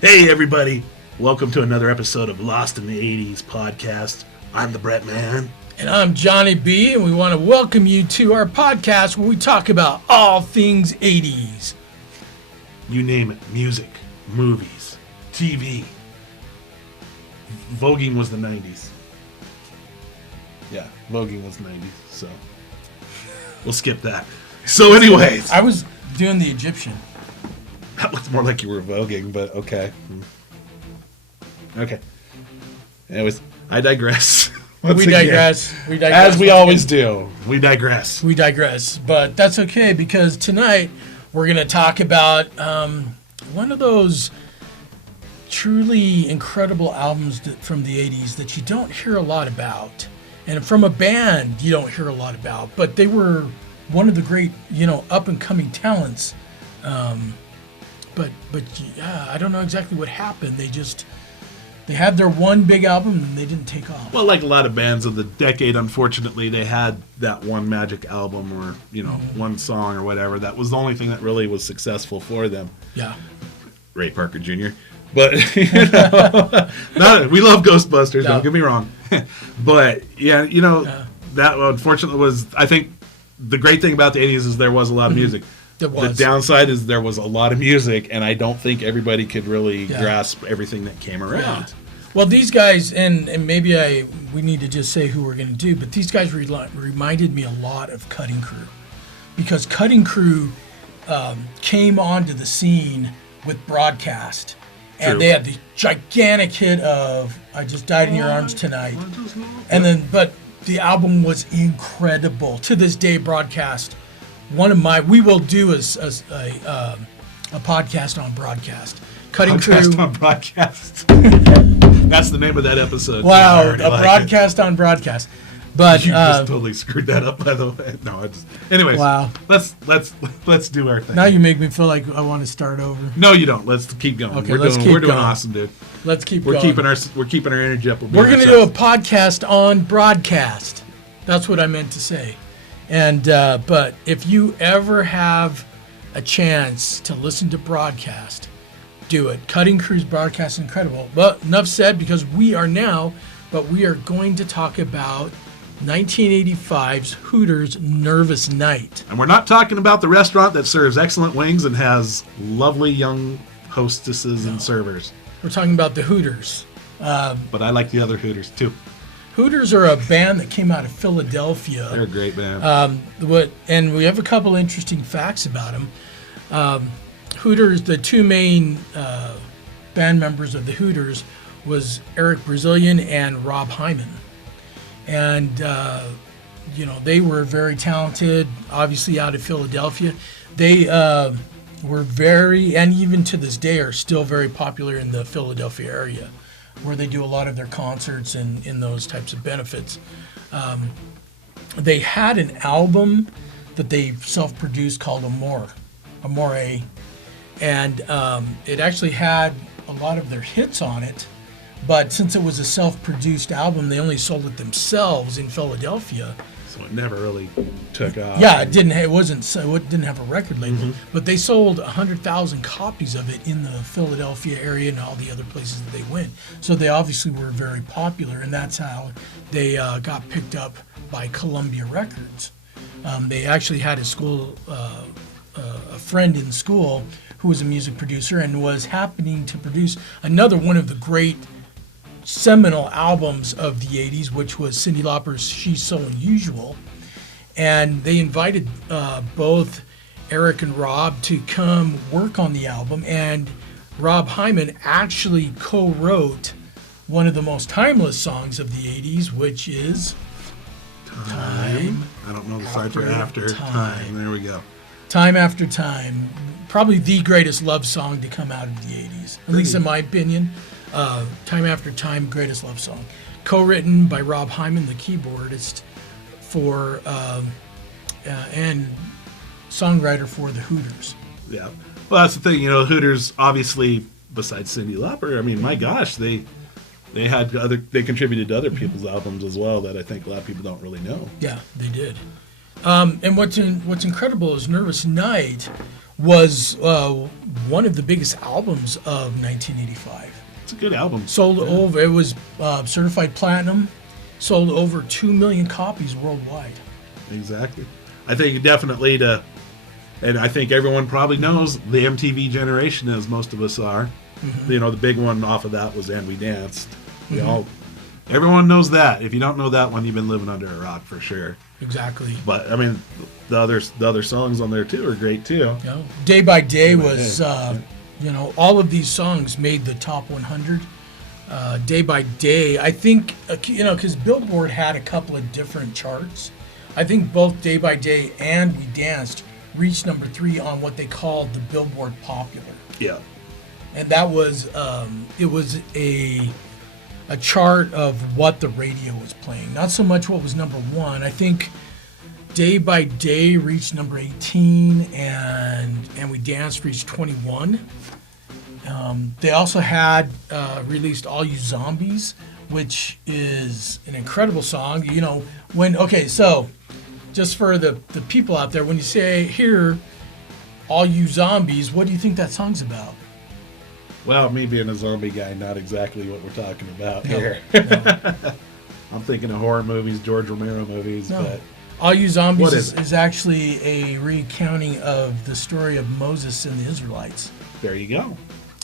Hey everybody, welcome to another episode of Lost in the 80's podcast. I'm the Bretman. And I'm Johnny B, and we want to welcome you to our podcast where we talk about all things 80s. You name it, music, movies, TV. Voguing was the 90s. Yeah, voguing was 90s, so we'll skip that. So anyways. I was doing the Egyptian. That looks more like you were voguing, but okay. Okay. Anyways, I digress. We digress. As we always do. We digress. But that's okay, because tonight we're going to talk about one of those truly incredible albums from the 80s that you don't hear a lot about. And from a band you don't hear a lot about. But they were one of the great, up-and-coming talents. But yeah, I don't know exactly what happened. They had their one big album and they didn't take off. Well, like a lot of bands of the decade, unfortunately, they had that one magic album or, one song or whatever. That was the only thing that really was successful for them. Yeah. Ray Parker Jr. But, we love Ghostbusters, don't get me wrong. But, that unfortunately was, I think, the great thing about the 80s is there was a lot of music. The downside is there was a lot of music, and I don't think everybody could really grasp everything that came around. Yeah. Well, these guys, and maybe we need to just say who we're going to do, but these guys reminded me a lot of Cutting Crew. Because Cutting Crew came onto the scene with Broadcast. And True. they had the gigantic hit of I Just Died in Your Arms Tonight. But the album was incredible. To this day, Broadcast. We will do a podcast on Broadcast. Cutting Crew on Broadcast. That's the name of that episode. Wow, a broadcast on Broadcast. But you just totally screwed that up, by the way. No, anyways. Wow. Let's do our thing. Now you make me feel like I want to start over. No, you don't. Let's keep going. Okay, we're doing awesome, dude. Let's keep going. We're keeping our energy up. We're going to do a podcast on Broadcast. That's what I meant to say. And but if you ever have a chance to listen to Broadcast, do it. Cutting Crew's Broadcast is incredible. But enough said, because we are going to talk about 1985's Hooters Nervous Night. And we're not talking about the restaurant that serves excellent wings and has lovely young hostesses and servers. We're talking about the Hooters. But I like the other Hooters too. Hooters are a band that came out of Philadelphia. They're a great band. And we have a couple interesting facts about them. Hooters, the two main band members of the Hooters was Eric Brazilian and Rob Hyman. And, they were very talented, obviously out of Philadelphia. They were and even to this day are still very popular in the Philadelphia area, where they do a lot of their concerts and in those types of benefits. They had an album that they self-produced called Amore, and it actually had a lot of their hits on it, but since it was a self-produced album, they only sold it themselves in Philadelphia. So it never really took off. Yeah, it didn't have a record label, but they sold 100,000 copies of it in the Philadelphia area and all the other places that they went. So they obviously were very popular, and that's how they got picked up by Columbia Records. They actually had a friend in school who was a music producer and was happening to produce another one of the great seminal albums of the 80s, which was Cyndi Lauper's She's So Unusual. And they invited both Eric and Rob to come work on the album, and Rob Hyman actually co-wrote one of the most timeless songs of the 80s, which is Time. I don't know the side for After Time. There we go. Time After Time. Probably the greatest love song to come out of the 80s, at least in my opinion. Time After Time, greatest love song. Co-written by Rob Hyman, the keyboardist, and songwriter for the Hooters. Yeah. Well, that's the thing. Hooters, obviously, besides Cyndi Lauper, I mean, my gosh, they contributed to other people's albums as well that I think a lot of people don't really know. Yeah, they did. And what's incredible is Nervous Night was one of the biggest albums of 1985. It's a good album. Sold over, it was certified platinum, sold over 2 million copies worldwide. Exactly. I think definitely and I think everyone probably knows the MTV generation, as most of us are. Mm-hmm. You know, the big one off of that was "And We Danced." Everyone knows that. If you don't know that one, you've been living under a rock for sure. Exactly. But I mean, the other songs on there too are great too. Yeah. Day by Day was, you know, all of these songs made the top 100. Day by Day, I think, you know, because Billboard had a couple of different charts. I think both Day by Day and We Danced reached number 3 on what they called the Billboard Popular. Yeah. And that was, it was a chart of what the radio was playing, not so much what was number 1. I think Day by Day reached number 18, and We Danced reached 21. They also had released All You Zombies, which is an incredible song. You know, so just for the people out there, when you say here, All You Zombies, what do you think that song's about? Well, me being a zombie guy, not exactly what we're talking about here. No. I'm thinking of horror movies, George Romero movies, but All You Zombies is actually a recounting of the story of Moses and the Israelites. There you go.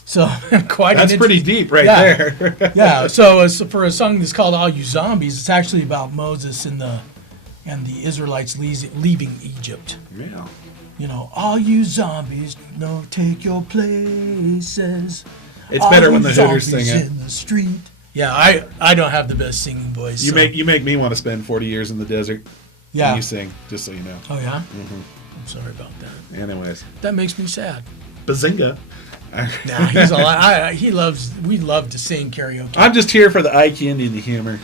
So that's pretty deep there. Yeah. So for a song that's called All You Zombies, it's actually about Moses and the Israelites leaving Egypt. Yeah. You know, all you zombies, no, take your places. It's better when the Hooters sing it. In the street. Yeah, I don't have the best singing voice. You make me want to spend 40 years in the desert. Yeah. And you sing, just so you know. Oh yeah. Mm-hmm. I'm sorry about that. Anyways. That makes me sad. Bazinga. Nah, he's a lot. We love to sing karaoke. I'm just here for the eye candy and the humor,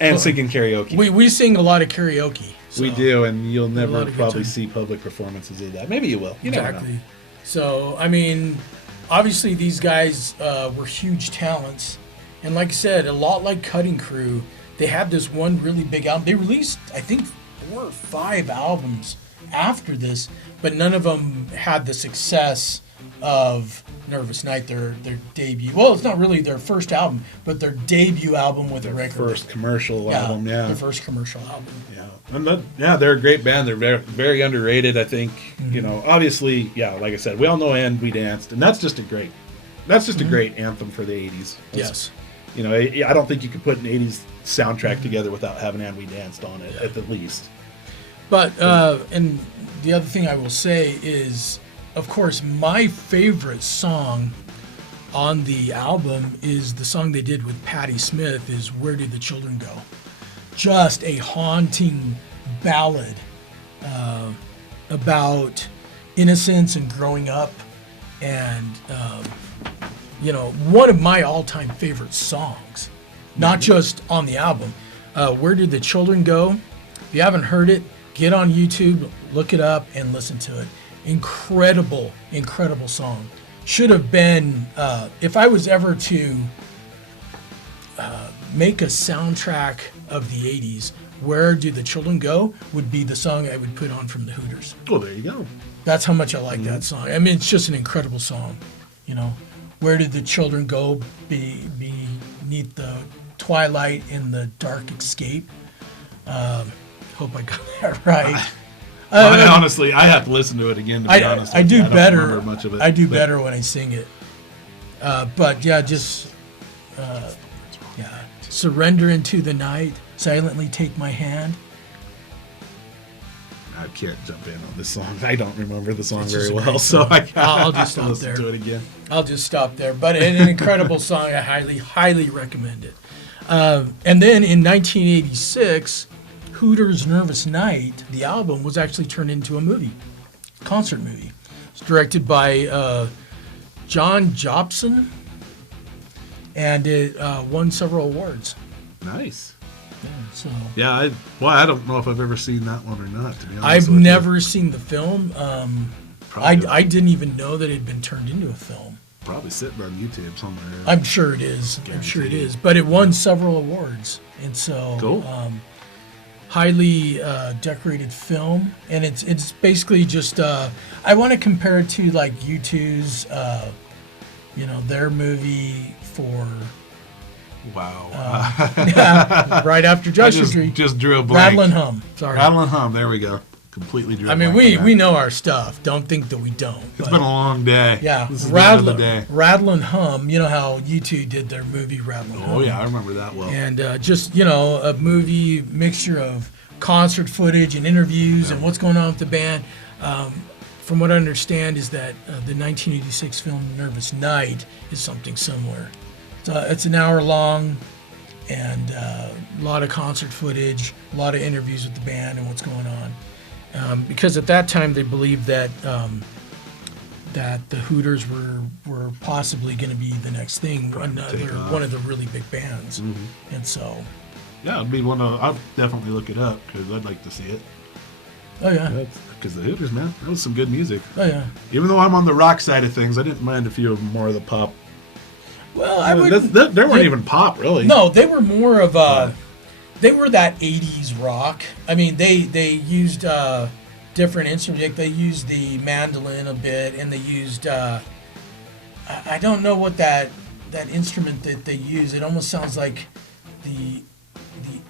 and singing karaoke. We sing a lot of karaoke. So. We do, and you'll never probably see public performances of that. Maybe you will. You never know. So, I mean, obviously these guys were huge talents. And like I said, a lot like Cutting Crew, they had this one really big album. They released, I think, 4 or 5 albums after this, but none of them had the success of Nervous Night, their debut. Well, it's not really their first album, but their debut album with a record. First commercial album, yeah. Their first commercial album. Yeah. And they're a great band. They're very, very underrated, I think. Mm-hmm. You know, obviously, like I said, we all know "And We Danced," and that's just a great anthem for the 80s. Yes. You know, I don't think you could put an 80s soundtrack together without having "And We Danced" on it, at the least. But, and the other thing I will say is, of course, my favorite song on the album is the song they did with Patti Smith, is "Where Did the Children Go?" Just a haunting ballad about innocence and growing up, and you know, one of my all-time favorite songs, not just on the album. "Where Did the Children Go?" If you haven't heard it, get on YouTube, look it up, and listen to it. Incredible song. Should have been, if I was ever to make a soundtrack of the 80s, "Where Do the Children Go?" would be the song I would put on from the Hooters. Oh, there you go. That's how much I like that song. I mean, it's just an incredible song. You know, "Where did the children go beneath the twilight in the dark escape?" Hope I got that right. Honestly, I have to listen to it again to be honest. I do better. Don't remember much of it. I do better when I sing it. But yeah, just surrender into the night. Silently take my hand. I can't jump in on this song. I don't remember the song very well, so I'll just stop listen there. to it again. I'll just stop there. But an incredible song. I highly recommend it. And then in 1986, Hooters' Nervous Night, the album, was actually turned into a movie, concert movie. It's directed by John Jobson, and it won several awards. Nice. Yeah, so. Yeah, I don't know if I've ever seen that one or not, to be honest. I've never seen the film. I didn't even know that it had been turned into a film. Probably sitting on YouTube somewhere. I'm sure it is. But it won several awards, and so. Cool. highly decorated film, and it's basically just I want to compare it to like U2's their movie for Wow. right after Joshua Tree. Just drew a blank. Rattle and Hum. Sorry. Rattle and Hum. There we go. Completely drew. I mean, we know our stuff. Don't think that we don't. It's been a long day. Yeah, This is the end of the day. Rattle and Hum. You know how U2 did their movie Rattle and Hum. Oh yeah, I remember that well. And just a movie mixture of concert footage and interviews and what's going on with the band. From what I understand is that the 1986 film Nervous Night is something similar. It's an hour long, and a lot of concert footage, a lot of interviews with the band and what's going on. Because at that time they believed that that the Hooters were possibly going to be the next thing, one of the really big bands, and so. Yeah, it'd be one of. I'll definitely look it up because I'd like to see it. Oh yeah. Because the Hooters, man, that was some good music. Oh yeah. Even though I'm on the rock side of things, I didn't mind a few of more of the pop. Well, they weren't even pop, really. No, they were more of they were that 80s rock. I mean, they used different instruments. They used the mandolin a bit, and they used I don't know what that instrument that they use. It almost sounds like the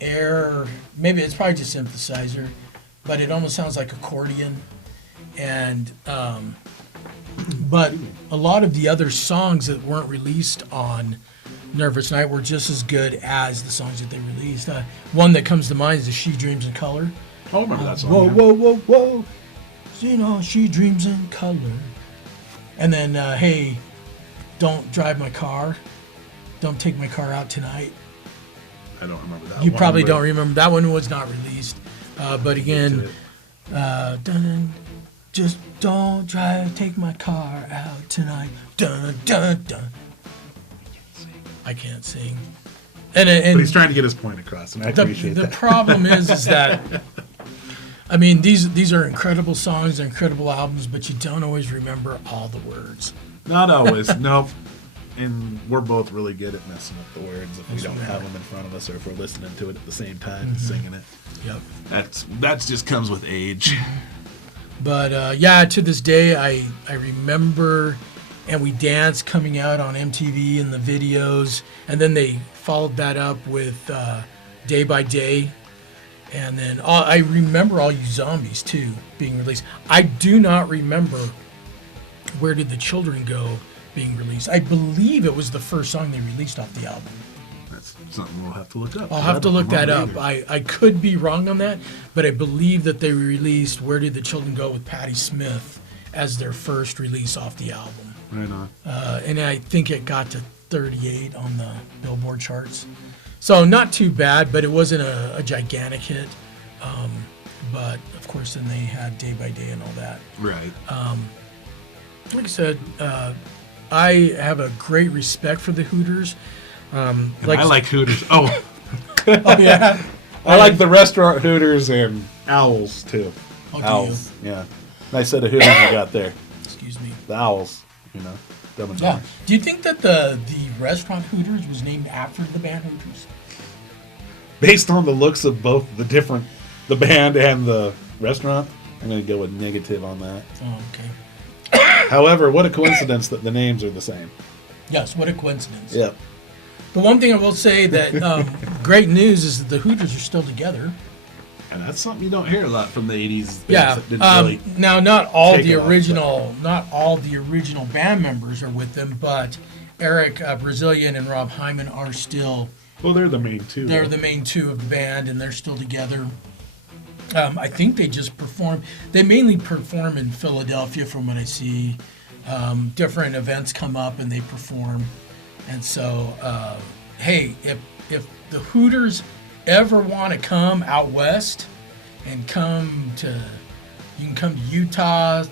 air. Maybe it's probably just synthesizer, but it almost sounds like accordion. And but a lot of the other songs that weren't released on Nervous Night were just as good as the songs that they released. One that comes to mind is the She Dreams in Color. I remember that song. Whoa, yeah. whoa, whoa, whoa. She dreams in color. And then, hey, don't drive my car. Don't take my car out tonight. I don't remember that one. You probably don't remember. That one was not released. But again, just don't take my car out tonight. Dun, dun, dun. I can't sing. And but he's trying to get his point across, and I appreciate that. The problem is that, I mean, these are incredible songs, they're incredible albums, but you don't always remember all the words. Not always, nope. And we're both really good at messing up the words if we don't have them in front of us, or if we're listening to it at the same time and singing it. Yep. That's just comes with age. But yeah, to this day, I remember, and we danced coming out on MTV in the videos, and then they followed that up with Day by Day, and then I remember All You Zombies too being released. I do not remember Where Did the Children Go being released. I believe it was the first song they released off the album. That's something we'll have to look up. I'll have to look that up. I could be wrong on that, but I believe that they released Where Did the Children Go with Patti Smith as their first release off the album. Right on. And I think it got to 38 on the Billboard charts. So not too bad, but it wasn't a gigantic hit. But of course, then they had Day by Day and all that. Right. Like I said, I have a great respect for the Hooters. I like Hooters. Oh. Oh yeah. I like the restaurant Hooters and Owls too. Oh, Owls. Yeah. Nice set of Hooters you got there. Excuse me. The Owls. Dumb and Dumber. Do you think that the restaurant Hooters was named after the band Hooters? Based on the looks of both the band and the restaurant, I'm going to go with negative on that. Oh, okay. However, what a coincidence that the names are the same. Yes, what a coincidence. Yep. The one thing I will say that great news is that the Hooters are still together. And that's something you don't hear a lot from the 80s. Yeah. That didn't really now, not all take the it off, original band members are with them, but Eric Brazilian and Rob Hyman are still. Well, they're the main two. They're the main two of the band, and they're still together. I think they just perform. They mainly perform in Philadelphia, from what I see. Different events come up, and they perform. And so, hey, if the Hooters ever want to come out west and you can come to Utah, you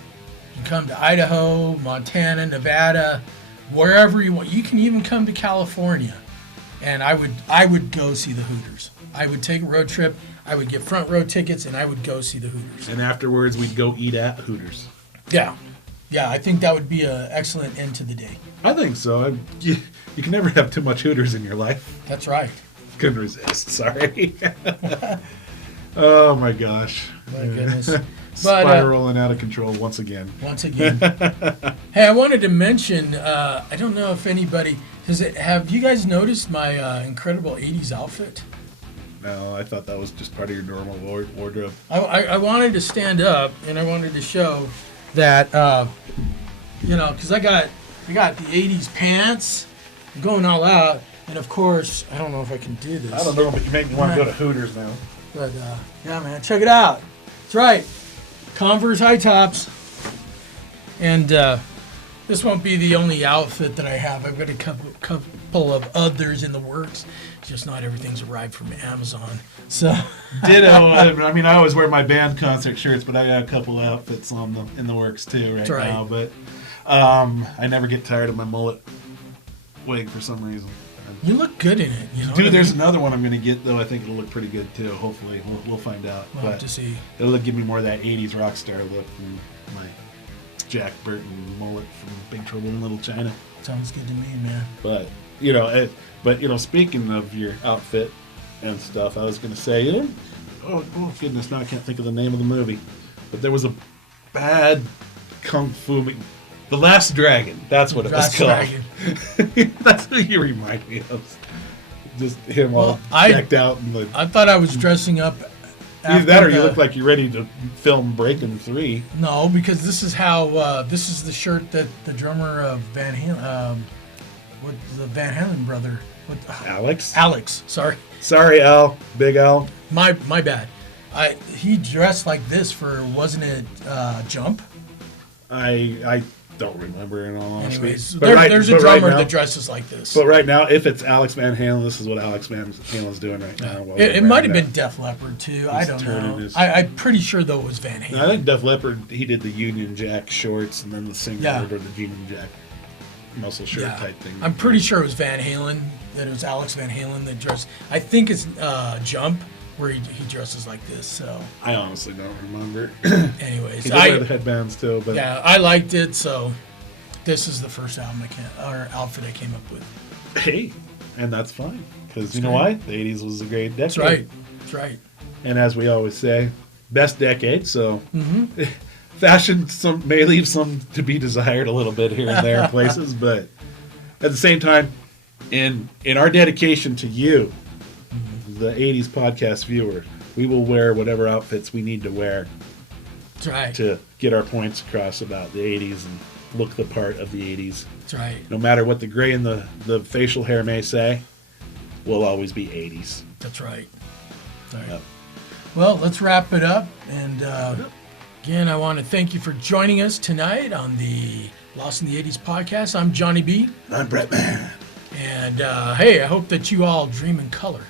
can come to Idaho, Montana, Nevada, wherever you want. You can even come to California, and I would go see the Hooters. I would take a road trip. I would get front row tickets, and I would go see the Hooters. And afterwards, we'd go eat at Hooters. Yeah, I think that would be an excellent end to the day. I think so. You can never have too much Hooters in your life. That's right. Couldn't resist. Sorry. Oh my gosh. My goodness. Spiraling out of control once again. Hey, I wanted to mention, I don't know if anybody, have you guys noticed my incredible 80s outfit? No, I thought that was just part of your normal wardrobe. I wanted to stand up and I wanted to show that, because I got the 80s pants, going all out, and of course, I don't know if I can do this. I don't know, but you make me want to go to Hooters now. But, yeah, man, check it out. That's right. Converse high tops. And this won't be the only outfit that I have. I've got a couple of others in the works. It's just not everything's arrived from Amazon. So Ditto. I mean, I always wear my band concert shirts, but I got a couple of outfits in the works too right now. But I never get tired of my mullet wig for some reason. You look good in it. You know Dude, there's another one I'm going to get, though. I think it'll look pretty good, too. Hopefully. We'll find out. We'll have to see. It'll give me more of that 80s rock star look than my Jack Burton mullet from Big Trouble in Little China. Sounds good to me, man. But, speaking of your outfit and stuff, I was going to say, oh, goodness, now I can't think of the name of the movie. But there was a bad kung fu movie. The Last Dragon. That's what it was called. That's what you remind me of. Just him all decked out. I thought I was dressing up. Either that or you look like you're ready to film Breaking 3. No, because this is how. This is the shirt that the drummer of Van Halen, the Van Halen brother. Alex. Sorry. Sorry, Al. Big Al. My bad. He dressed like this for, wasn't it Jump? I don't remember, in all honesty. Anyways, there's a drummer that dresses like this. But right now, if it's Alex Van Halen, this is what Alex Van Halen's doing right now. It might have been Def Leppard, too. I don't know. I'm pretty sure, though, it was Van Halen. No, I think Def Leppard, he did the Union Jack shorts, and then the singer ordered the Union Jack muscle shirt type thing. I'm pretty sure it was Van Halen, that it was Alex Van Halen that dressed. I think it's Jump, where he dresses like this. So I honestly don't remember. Anyways, he did wear the headbands too, but yeah, I liked it. So this is the first outfit I came up with. Hey, and that's fine, because you know why? The 80s was a great decade. That's right. And as we always say, best decade. So fashion may leave some to be desired a little bit here and there in places, but at the same time, in our dedication to you, the 80s podcast viewer, we will wear whatever outfits we need to wear to get our points across about the 80s and look the part of the 80s. That's right. No matter what the gray and the facial hair may say, we'll always be 80s. That's right. Yep. Well, let's wrap it up. And again, I want to thank you for joining us tonight on the Lost in the 80s podcast. I'm Johnny B. I'm Bretman. And hey, I hope that you all dream in color.